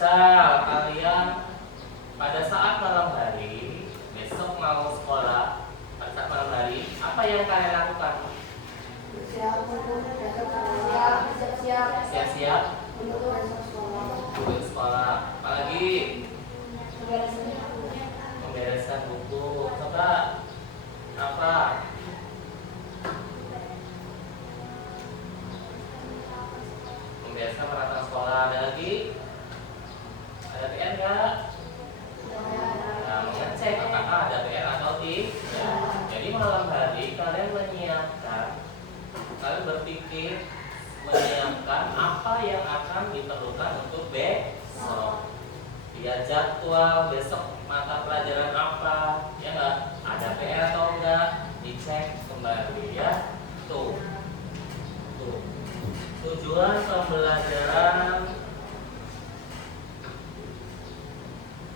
Misal kalian pada saat malam hari, besok mau sekolah, pada saat malam hari, apa yang kalian lakukan? Siap-siap untuk sekolah. Apalagi membereskan buku. Coba apa? Membereskan peralatan sekolah. Ada lagi? Ada PR nggak? Nah, mengecek apakah ada PR atau tidak. Jadi malam hari kalian menyiapkan, kalian berpikir menyiapkan apa yang akan diperlukan untuk besok. Lihat jadwal besok mata pelajaran apa, ya nggak? Ada PR atau enggak? Dicek kembali ya. Tuh. Tujuan pembelajaran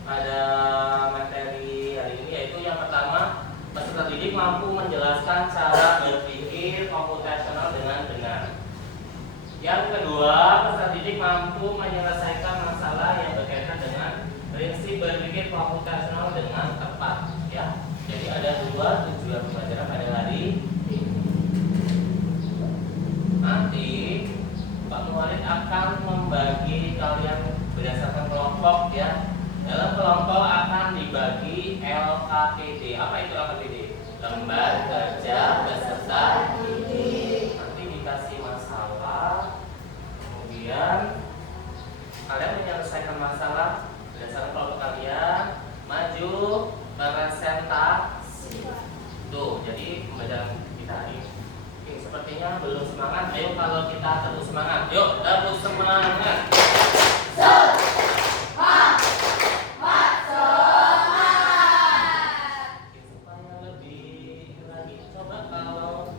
pada materi hari ini yaitu yang pertama, peserta didik mampu menjelaskan cara berpikir komputasional dengan benar. Yang kedua, peserta didik mampu menyelesaikan masalah yang berkaitan dengan prinsip berpikir komputasional dengan tepat. Ya, jadi ada dua tujuan pembelajaran pada hari ini. Nanti Pak Muharid akan membagi kalian berdasarkan kelompok ya. Dalam kelompok akan dibagi LKPD. Apa itu LKPD? Lembar kerja peserta didik. Nanti dikasih masalah, kemudian kalian menyelesaikan masalah berdasarkan kelompok kalian, maju presentasi. Tuh, jadi pembelajaran kita hari ini. Oke, sepertinya belum semangat. Ayo kalau kita terus semangat. Yuk, terus semangat. Supaya lebih lagi. Coba kalau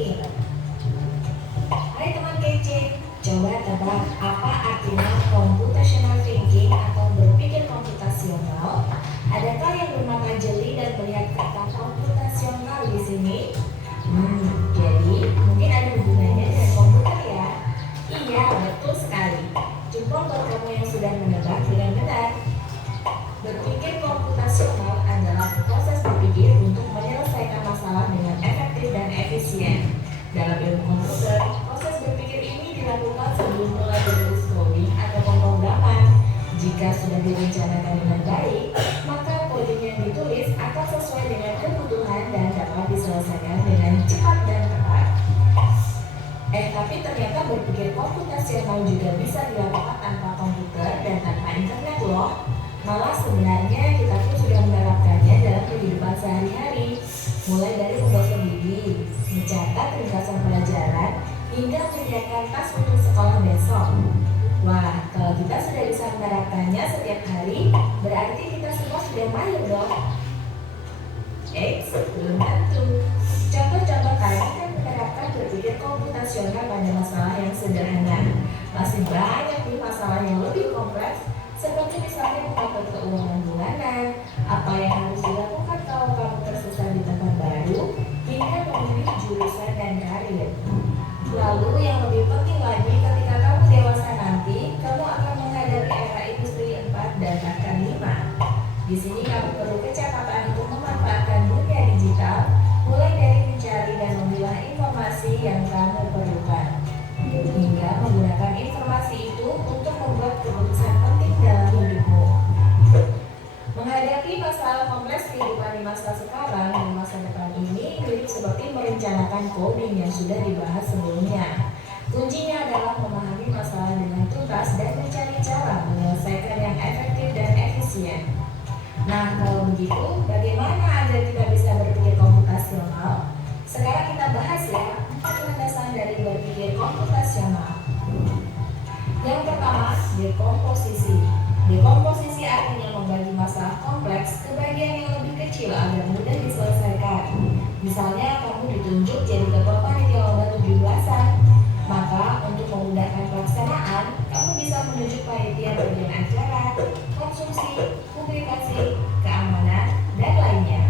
thinking. Hai teman kece, coba tebak apa artinya computational thinking atau berpikir komputasional? Adakah yang bermata jeli dan melihat kata komputasional di sini? Jadi mungkin ada hubungannya dengan komputer ya? Iya, betul sekali. Jempol buat kamu yang sudah menebak dengan benar. Berpikir komputasional adalah proses berpikir untuk menyelesaikan masalah dengan efektif dan efisien. Dalam ilmu komputer, proses berpikir ini dilakukan sebelum mulai menulis coding atau pemrograman. Jika sudah direncanakan dengan baik, maka coding yang ditulis akan sesuai dengan kebutuhan dan dapat diselesaikan dengan cepat dan tepat. Tapi ternyata berpikir komputasional juga bisa dilakukan tanpa komputer dan tanpa internet loh. Malah sebenarnya kita pun sudah menerapkannya dalam kehidupan sehari-hari, mulai dari membuat strategi, mencatat ringkasan pelajaran, hingga menyiapkan tas untuk sekolah besok. Wah, kalau kita sudah bisa menerapkannya setiap hari, berarti kita semua sudah mahir dong. Belum tentu. Contoh-contoh tadi kan menerapkan berpikir komputasional pada masalah yang sederhana. Masih banyak nih masalah yang lebih kompleks, seperti misalnya mengatur keuangan bulanan, apa yang harus dilakukan kalau kamu tersesat di tempat baru, hingga memilih jurusan dan karir. Lalu yang lebih penting lagi, ketika kamu dewasa nanti, kamu akan menghadapi era industri 4 dan bahkan 5. Di sini kamu perlu kecepatan untuk memanfaatkan dunia digital, mulai dari mencari dan memilah informasi yang kamu perlukan, hingga menggunakan informasi itu untuk membuat keputusan penting dalam hidupmu. Menghadapi masalah kompleks kehidupan di masa sekarang dan masa depan ini mirip seperti merencanakan coding yang sudah dibahas sebelumnya. Kuncinya adalah memahami masalah dengan tuntas dan mencari cara menyelesaikan yang efektif dan efisien. Nah, kalau begitu, bagaimana agar kita bisa berpikir komputasional? Sekarang kita bahas ya, 4 landasan dari berpikir komputasional. Yang pertama, dekomposisi. Dekomposisi artinya membagi masalah kompleks ke bagian yang lebih kecil agar mudah diselesaikan. Misalnya, kamu ditunjuk jadi ketua panitia lomba 17-an. Maka, untuk memudahkan pelaksanaan, kamu bisa menunjuk panitia bagian acara, konsumsi, publikasi, keamanan, dan lainnya.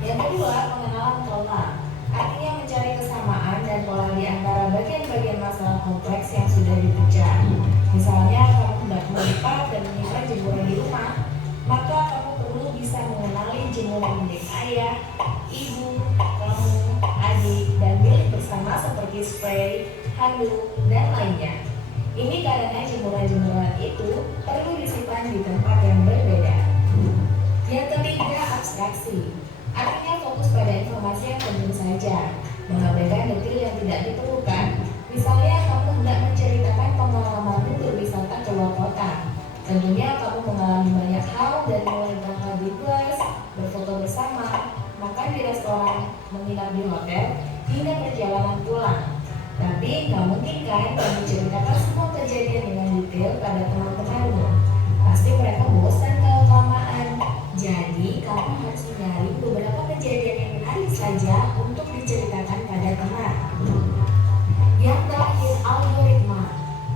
Yang kedua, pengenalan pola. Artinya mencari kesamaan dan pola di antara bagian-bagian masalah kompleks yang sudah dipecah. Misalnya, kamu hendak melipat dan menyimpan jemuran di rumah, maka kamu perlu bisa mengenali jemuran milik ayah, ibu, kamu, adik, dan milik bersama seperti spray, handuk, dan lainnya. Ini karena jemuran-jemuran itu perlu disimpan di tempat yang berbeda. Yang ketiga, abstraksi. Artinya fokus pada informasi yang penting saja, mengabaikan detail yang tidak diperlukan. Misalnya, kamu hendak menceritakan pengalamanmu berwisata ke luar kota. Tentunya kamu mengalami banyak hal dari mulai berangkat di bus, berfoto bersama, makan di restoran, menginap di hotel, hingga perjalanan pulang. Tapi nggak mungkin kan kamu ceritakan semua kejadian dengan detail pada teman-temanmu. Pasti mereka bosan kalau kelamaan. Jadi kamu harus mencari beberapa kejadian yang menarik saja untuk diceritakan pada teman. Yang terakhir, algoritma.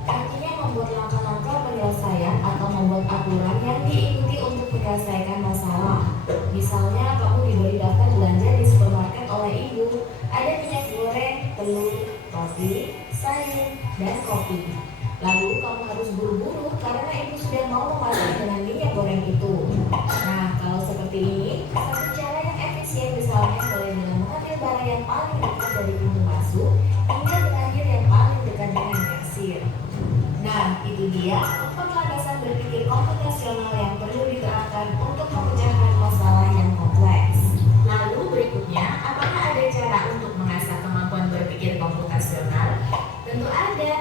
Artinya membuat langkah-langkah penyelesaian atau membuat aturan yang diikuti untuk menyelesaikan masalah. Misalnya kamu diberi daftar belanja di supermarket oleh ibu. Ada minyak goreng, telur, roti, sayur, dan kopi. Lalu kamu harus buru-buru karena ibu sudah mau memasak dengan minyak goreng itu. Nah, kalau seperti ini, satu cara yang efisien misalnya mulai dengan mengambil barang yang paling dekat dari pintu masuk hingga berakhir yang paling dekat dengan kasir. Nah, itu dia 4 landasan berpikir komputasional yang perlu diterapkan untuk memecahkan masalah yang kompleks. Lalu berikutnya, apakah ada cara untuk mengasah kemampuan berpikir komputasional? Tentu ada.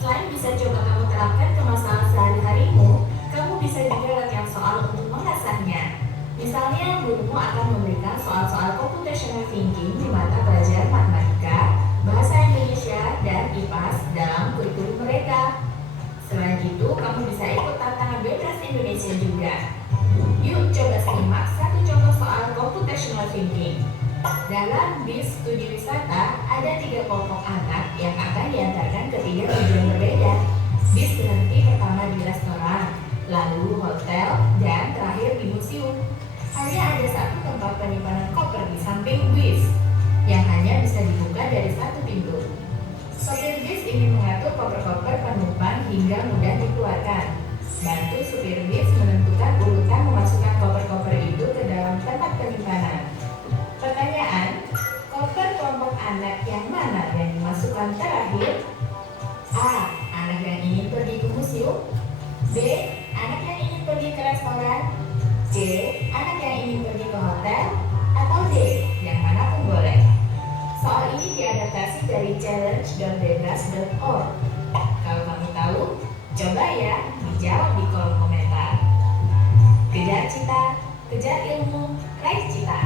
Selain bisa coba kamu terapkan ke masalah sehari-harimu, kamu bisa juga latihan soal untuk mengasahnya. Misalnya, gurumu akan memberikan soal-soal computational thinking di mata pelajaran matematika, bahasa Indonesia, dan IPAS dalam kurikulum mereka. Selain itu, kamu bisa ikut tantangan bebas Indonesia juga. Yuk coba simak satu contoh soal computational thinking. Dan Dalam bis studi wisata, ada 3 kelompok anak yang akan diantarkan ke 3 tujuan berbeda. Bis berhenti pertama di restoran, lalu hotel, dan terakhir di museum. Hanya ada 1 tempat penyimpanan koper di samping bis, yang hanya bisa dibuka dari 1 pintu. Sopir bis ingin mengatur koper-koper penumpang hingga mudah dikeluarkan. Bantu supir bis menentukan urutan memasukkan koper-koper itu ke dalam tempat penyimpanan. Pertanyaan, koper kelompok anak yang mana yang dimasukkan terakhir? A. Anak yang ingin pergi ke museum. B. Anak yang ingin pergi ke restoran. C. Anak yang ingin pergi ke hotel. Atau D. Yang manapun boleh. Soal ini diadaptasi dari challenge.bebas.org. Kalau kamu tahu, coba ya dijawab di kolom komentar. Kejar cita, kejar ilmu, raih cita.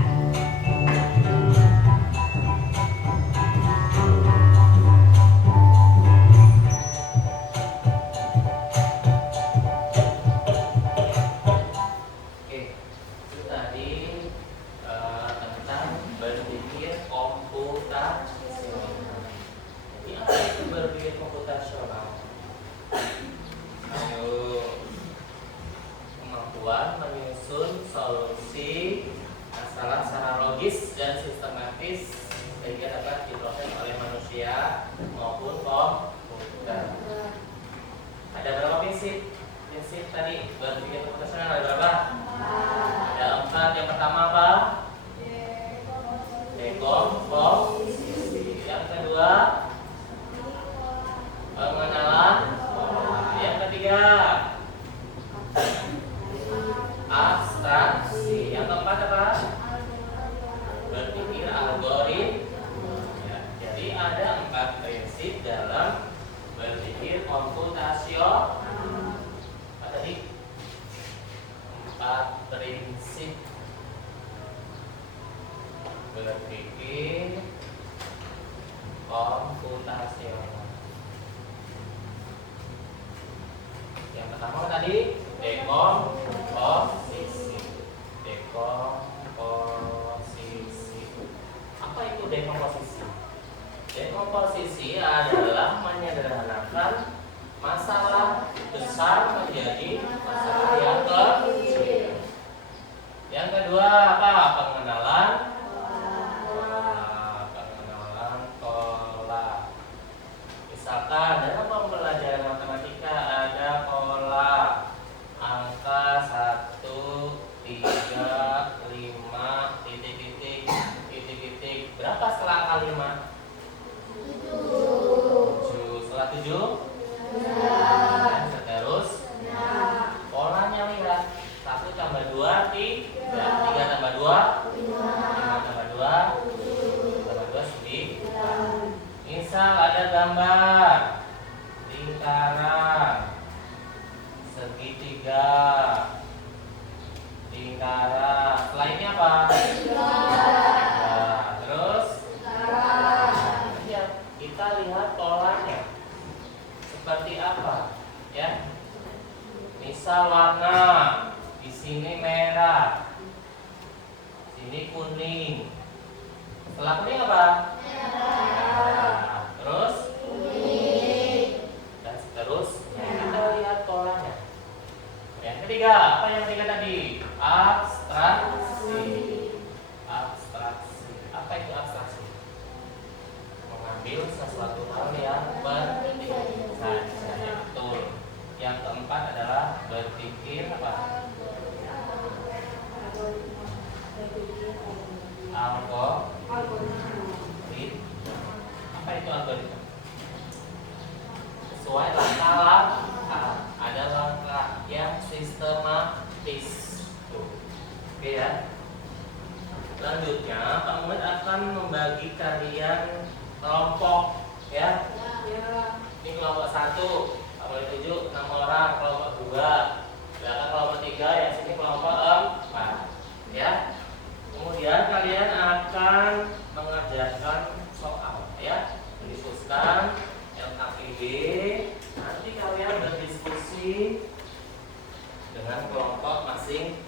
Menyusun solusi masalah secara logis dan sistematis sehingga dapat diproses oleh manusia maupun komputer. Ada berapa prinsip? Prinsip tadi berpikir komputasional ada berapa? Ada 4. Yang pertama apa? Dekomposisi. Yang kedua pengenalan. Yang ketiga abstraksi. Yang keempat apa? Berpikir algoritma. Ya, jadi ada 4 prinsip dalam berpikir komputasional. Apa tadi? 4 prinsip berpikir komputasional. Yang pertama tadi dekomposisi. Dekomposisi. Apa itu dekomposisi? Dekomposisi adalah menyederhanakan masalah besar menjadi masalah yang kecil. Yang kedua apa? Pengenalan pola. Misalkan dalam pembelajaran matematika ada pola angka 1, 3, 5, titik. Berapa setelah angka 5? 7. Setelah 7? Dan seterusnya. Polanya lihat 1 tambah 2, 3. 3 tambah 2, 5 tambah 2, 7 tambah 2, 9. Misal ada gambar lingkaran, segitiga, lingkaran. Setelah ini apa? Nah, terus ya, kita lihat polanya seperti apa, ya. Misal warna, di sini merah, sini kuning. Setelah kuning apa? Merah. Terus kuning. Dan seterusnya. Kita lihat polanya. Yang ketiga, apa yang ketiga tadi? Abstraksi. Abstraksi. Apa itu abstraksi? Mengambil sesuatu hal yang penting saja. Betul. Yang keempat adalah berpikir apa? Algoritma. Apa itu algoritma? Sesuai langkah-langkah. Ada langkah yang sistematis. Oke ya. Selanjutnya, Pak Muhammad akan membagi kalian kelompok, ya. Ini kelompok 1, Pak Muhammad tunjuk 6 orang, kelompok 2, belakang kelompok 3, yang sini kelompok 4, ya. Kemudian kalian akan mengerjakan soal, ya, mendiskusikan LKPD. Nanti kalian berdiskusi dengan kelompok masing-masing.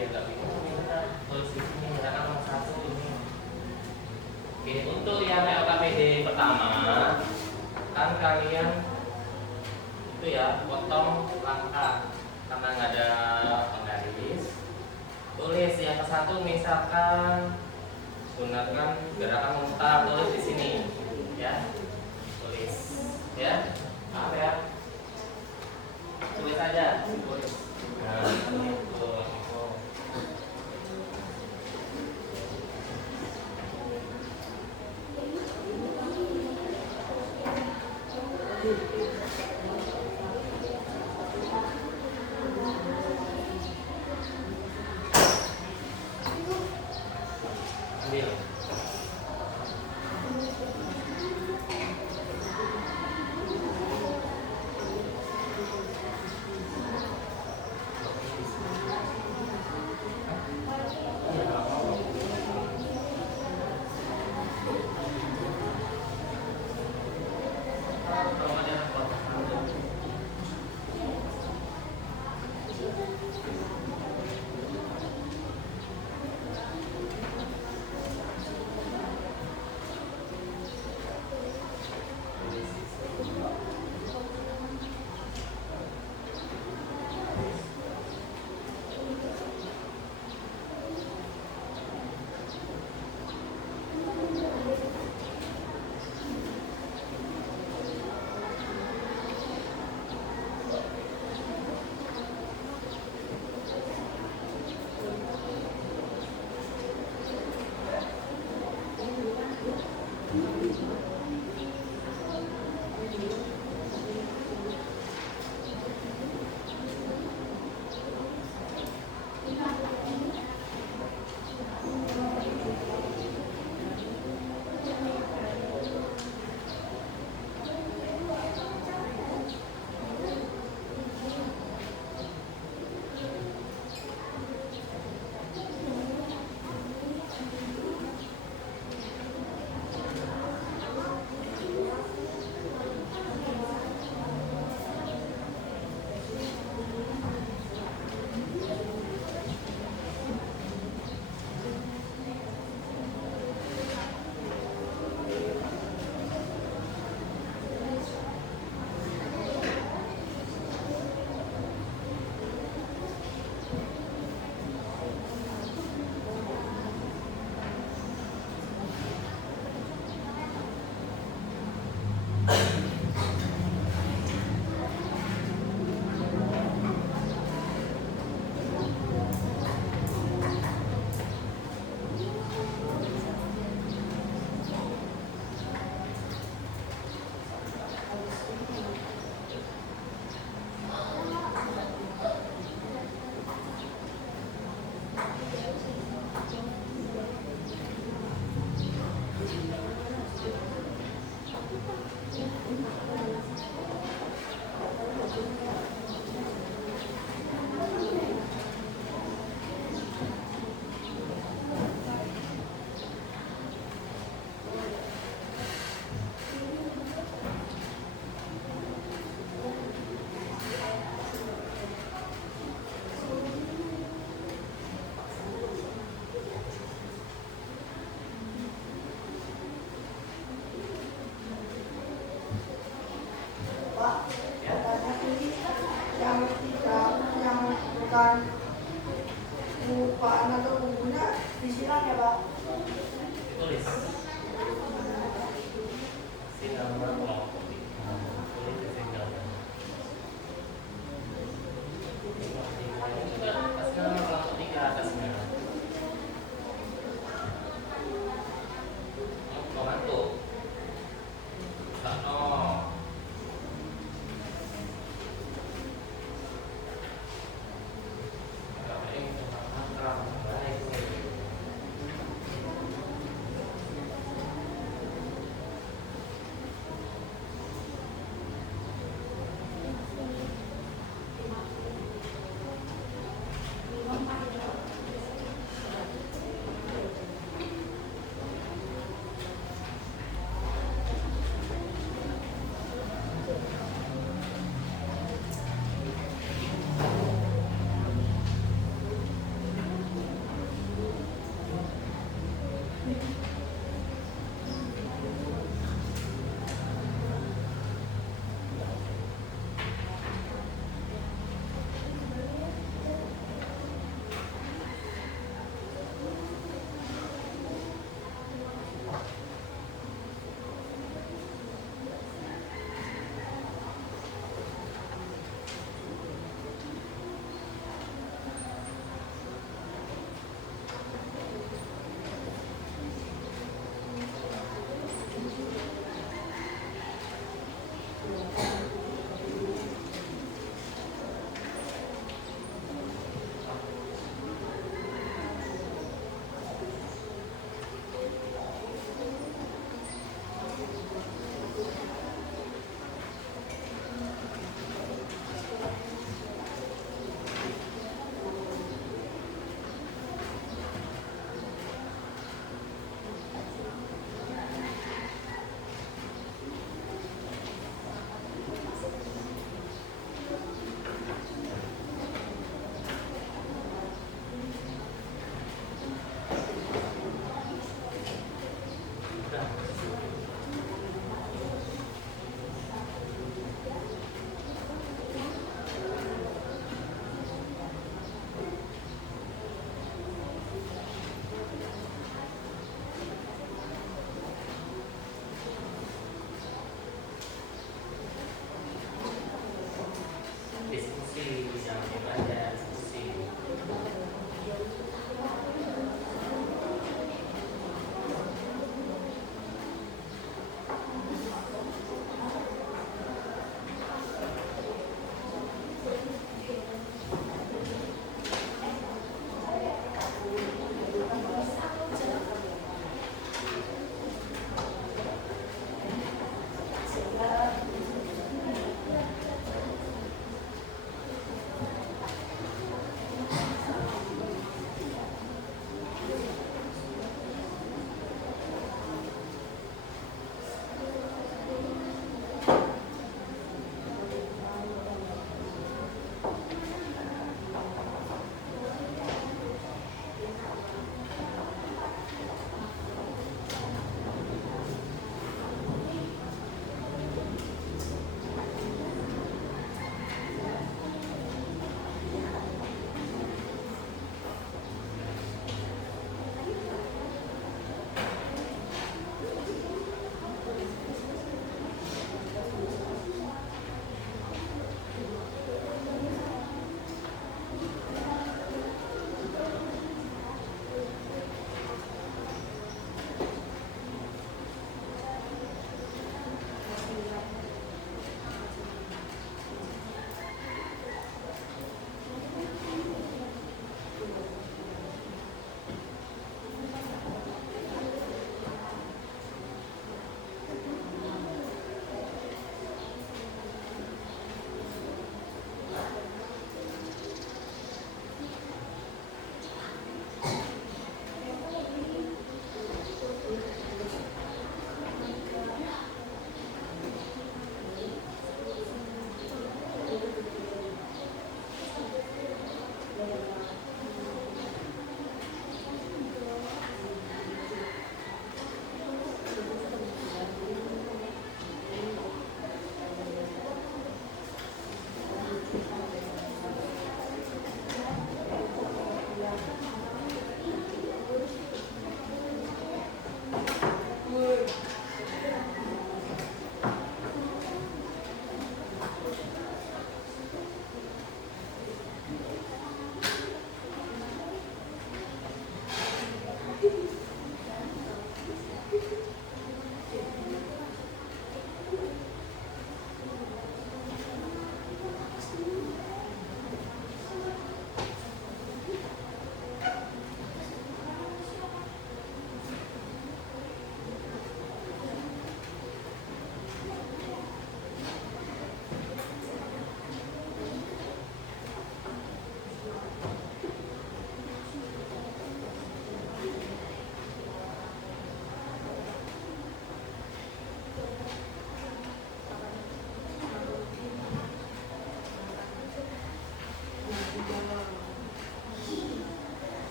biar nggak bingung ini benar tulis di sini misalkan nomor 1 ini. Oke, untuk yang LKPD pertama kan kalian itu ya potong langkah karena nggak ada penggaris. Tulis yang ke satu misalkan gunakan gerakan memutar, tulis di sini ya, tulis ya, apa ya, tulis aja, tulis. Nah, itu. Ambil.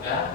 Udah?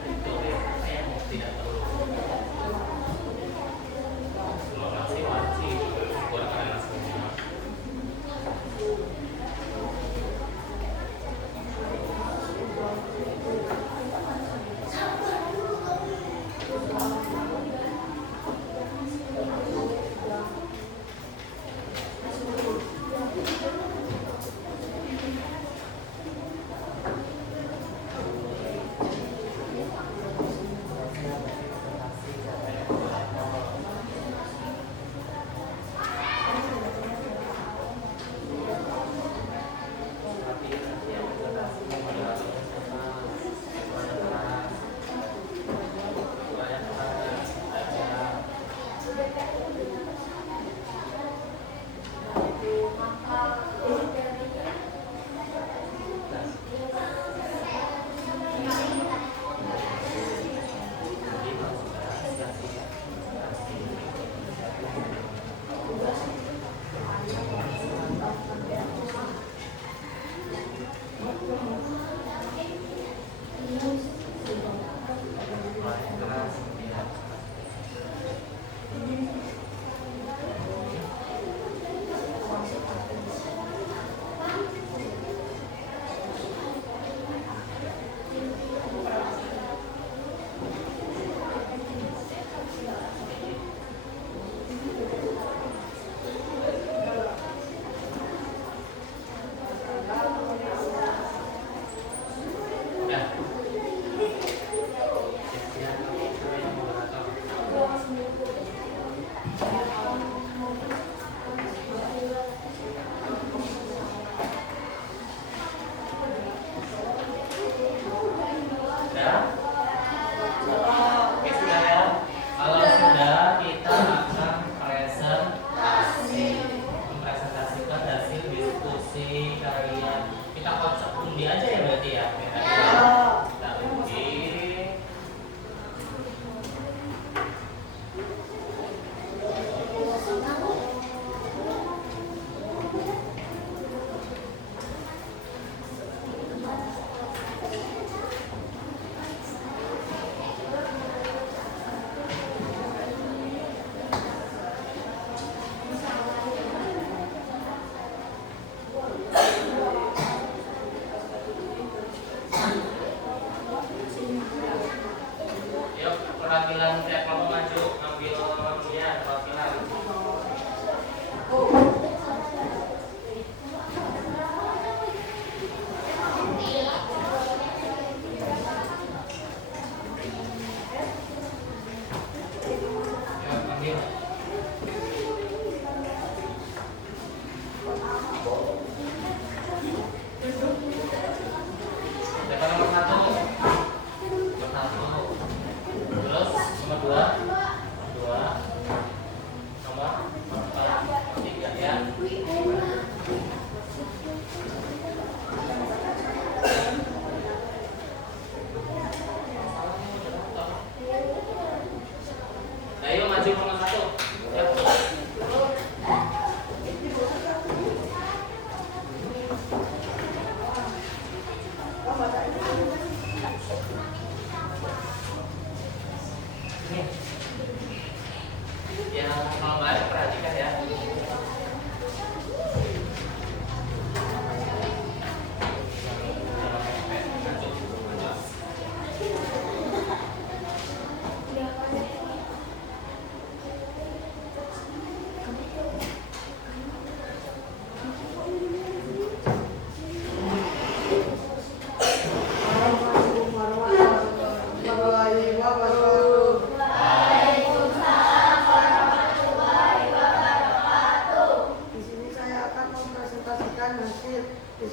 Itu yang tidak perlu eksplorasi wajib buat kalian semua.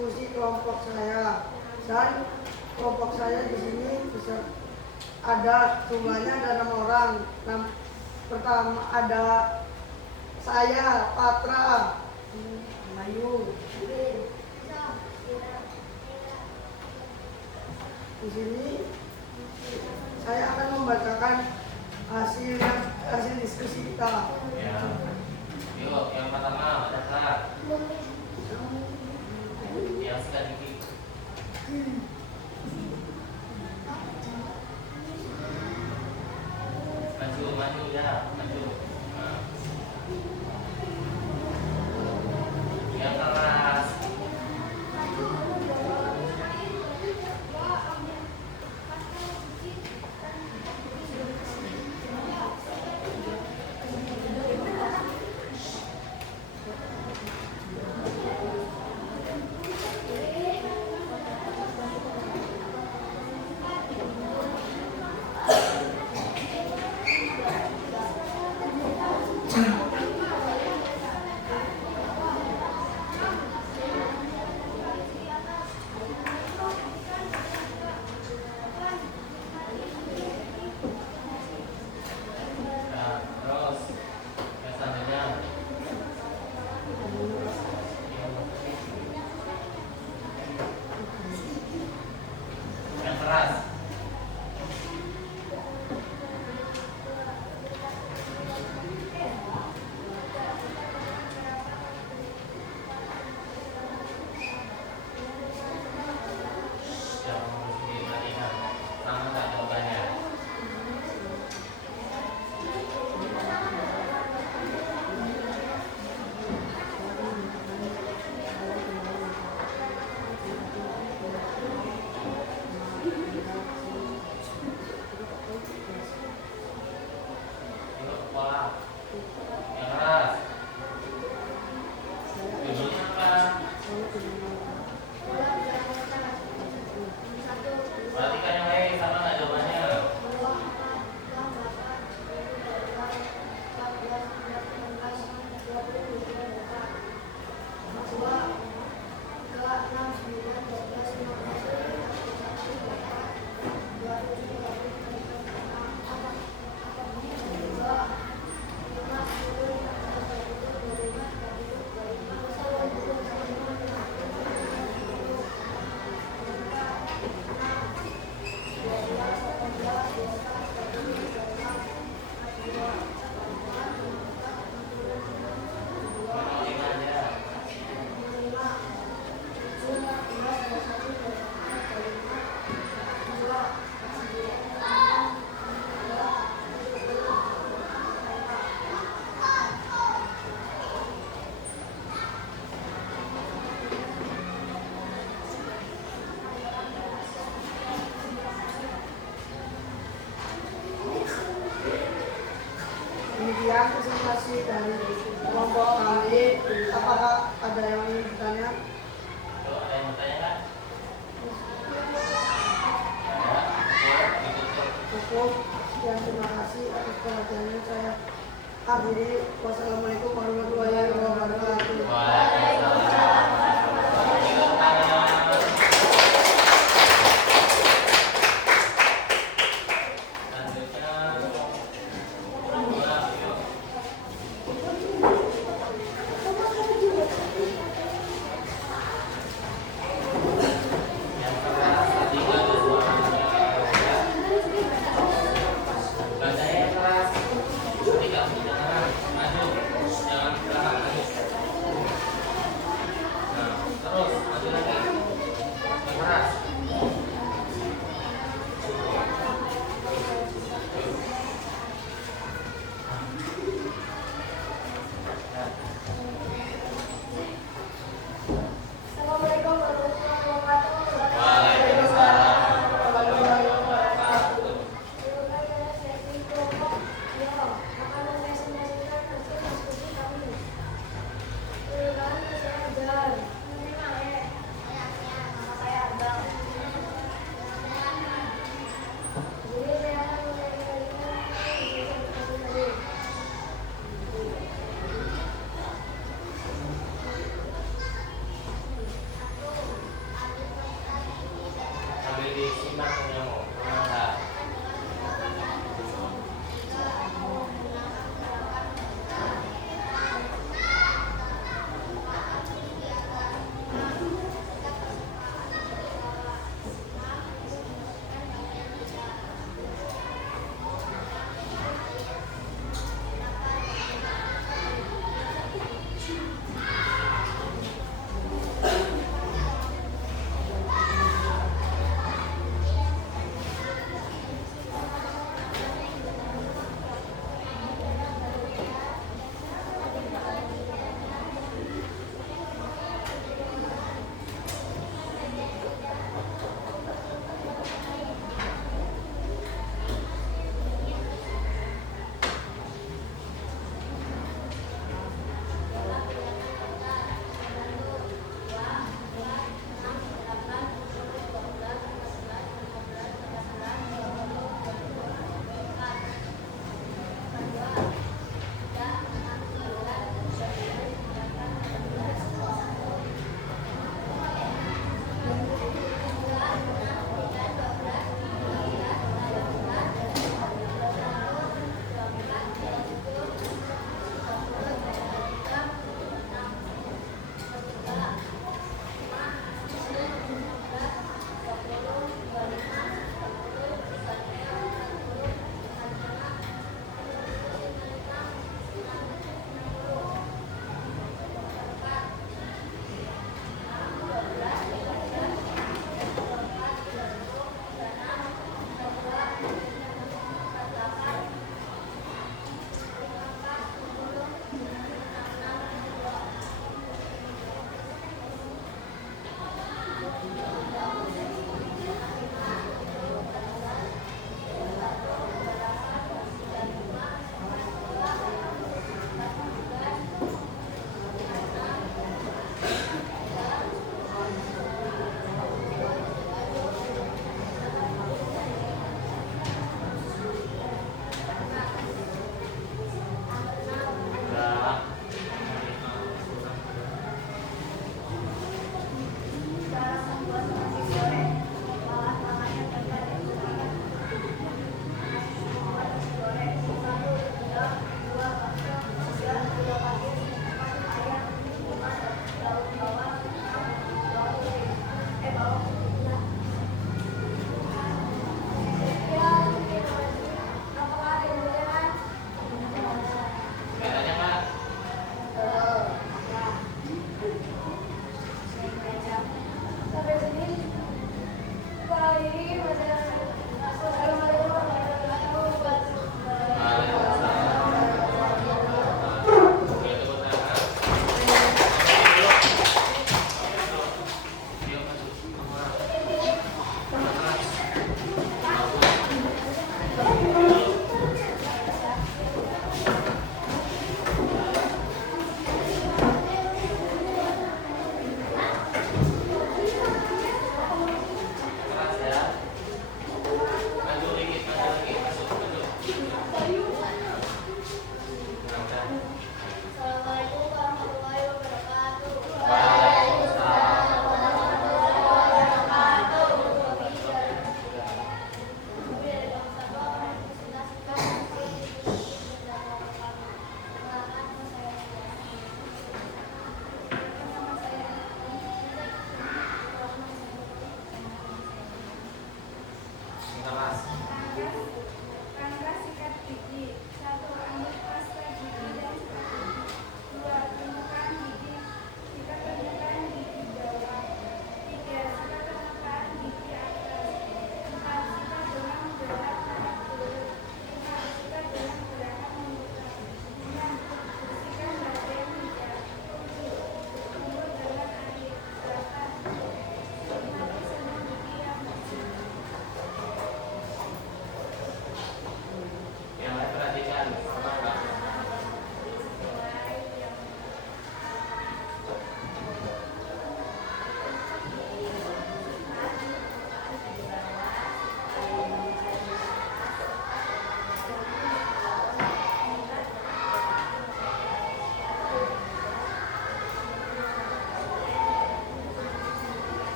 diskusi kelompok saya, dan kelompok saya di sini bisa ada jumlahnya ada 6 orang. Pertama ada saya, Patra, Mayu. Di sini saya akan membacakan hasil diskusi kita. Ya. Yuk, yang pertama ada Kak. Yang sudah gigi. Maju ya, maju. Nah. Yang keras. Demikian presentasi dari kelompok kami. Apakah ada yang ingin bertanya? Ada yang bertanya nggak? Cukup. Sekian, terima kasih atas perhatiannya. Saya akhiri. Wassalamualaikum warahmatullahi wabarakatuh. Waalaikumsalam. Maju.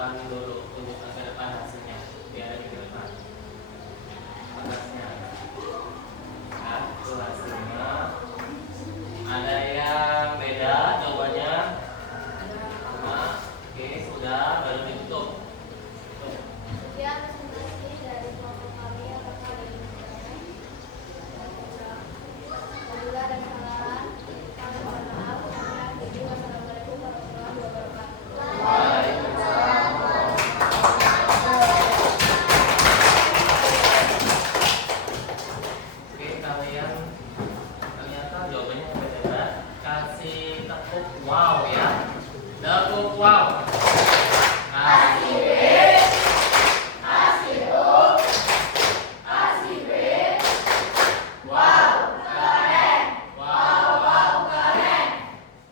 Tunjukkan ke depan hasilnya. Biar ada di depan. Atasnya. Nah, itu hasilnya. Ada yang beda jawabannya? Nah, oke, sudah, baru ditutup. Tutup. Sekian presentasi dari kelompok kami atas hari ini. Apabila ada kesalahan, kami mohon maaf. Kami akhiri. Wassalamualaikum warahmatullahi wabarakatuh. Oke, kalian ternyata jawabannya beda-beda. Kasih tepuk wow ya. Tepuk wow. Kasih B. Kasih U. Kasih B. Wow, keren. Wow, wow, keren.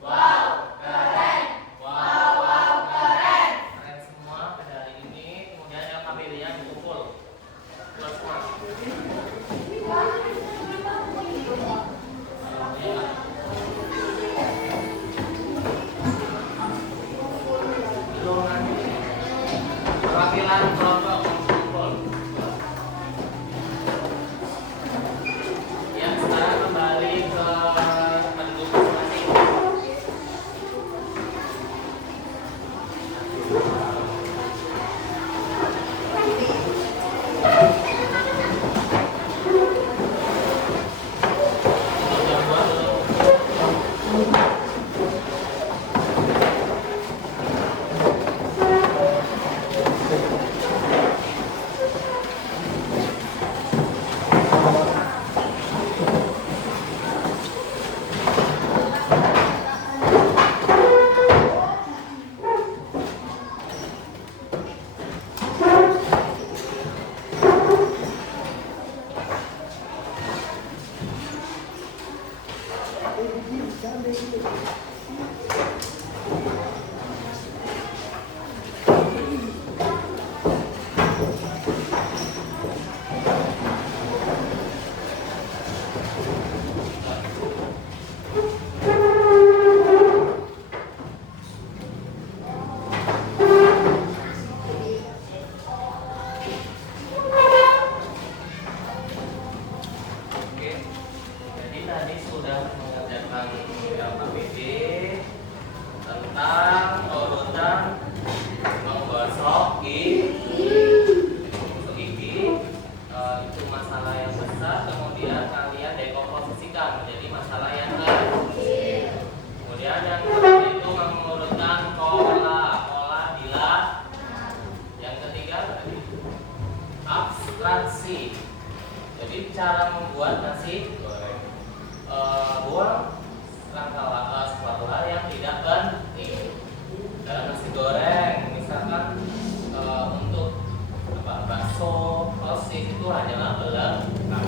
Wow, keren. Wow, wow, keren. Keren semua pada hari ini. Kemudian yang kami lihat kumpul. Kumpul semua. Perwakilan kelompok kumpul. Ya, sekarang kembali ke tempat duduk masing-masing. Jam 2 dulu. Oke, jadi tadi sudah mengerjakan LKPD tentang urutan menggosok gigi. Itu masalah yang besar. Kemudian kalian dekomposisikan menjadi masalah yang kecil. Kemudian yang kedua itu mengurutkan pola bila. Yang ketiga tadi abstraksi. Jadi cara membuat nasi goreng, buang suatu hal yang tidak penting dalam nasi goreng. Misalkan untuk bakso, sosis itu hanyalah pelengkap.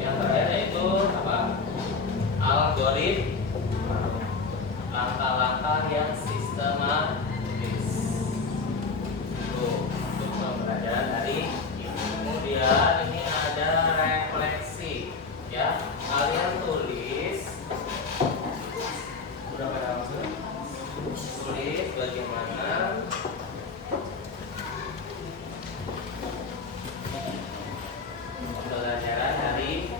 Yang terakhir yaitu algoritma, langkah-langkah yang sistematis. Untuk pembelajaran hari ini. Kemudian ini ada refleksi, ya. Kalian tulis berapa langsung? Tulis bagaimana pembelajaran hari ini.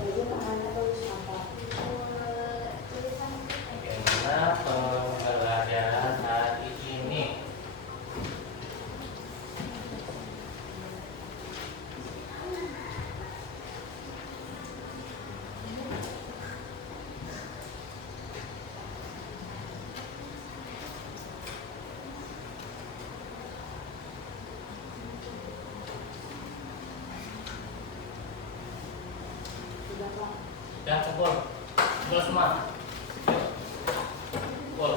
Jadi namanya tulis apa? Tulisan Bagaimana pembelajaran hari ini? Tidak Pak. Ya, kumpul. Kumpul semua. Yuk. Kumpul.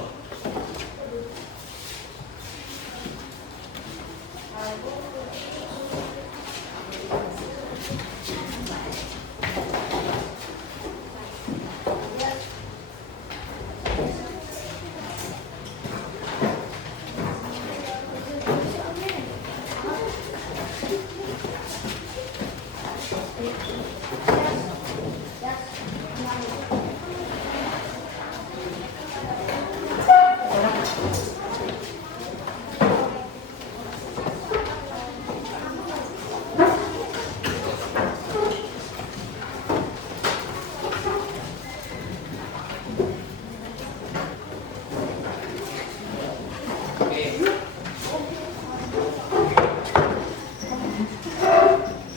Oke.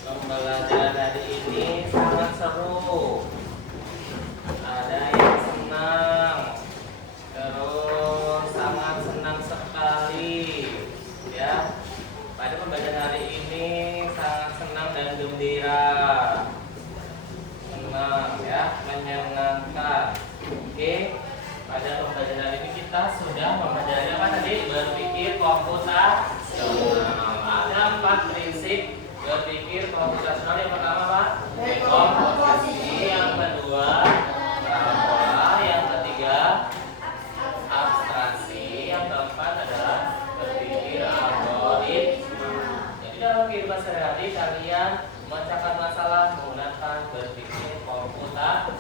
Pembelajaran hari ini sangat seru. Ada yang senang, terus sangat senang sekali, ya. Pada pembelajaran hari ini sangat senang dan gembira, senang, ya, menyenangkan. Oke. Pada pembelajaran hari ini kita sudah mempelajari apa tadi? Berpikir komputasional. Ada 4 prinsip berpikir komputasional. Yang pertama apa? Dekomposisi. Yang kedua parabola. Yang ketiga abstraksi. Yang keempat adalah berpikir algoritma. Jadi dalam kehidupan sehari-hari kalian memecahkan masalah menggunakan berpikir komputasional.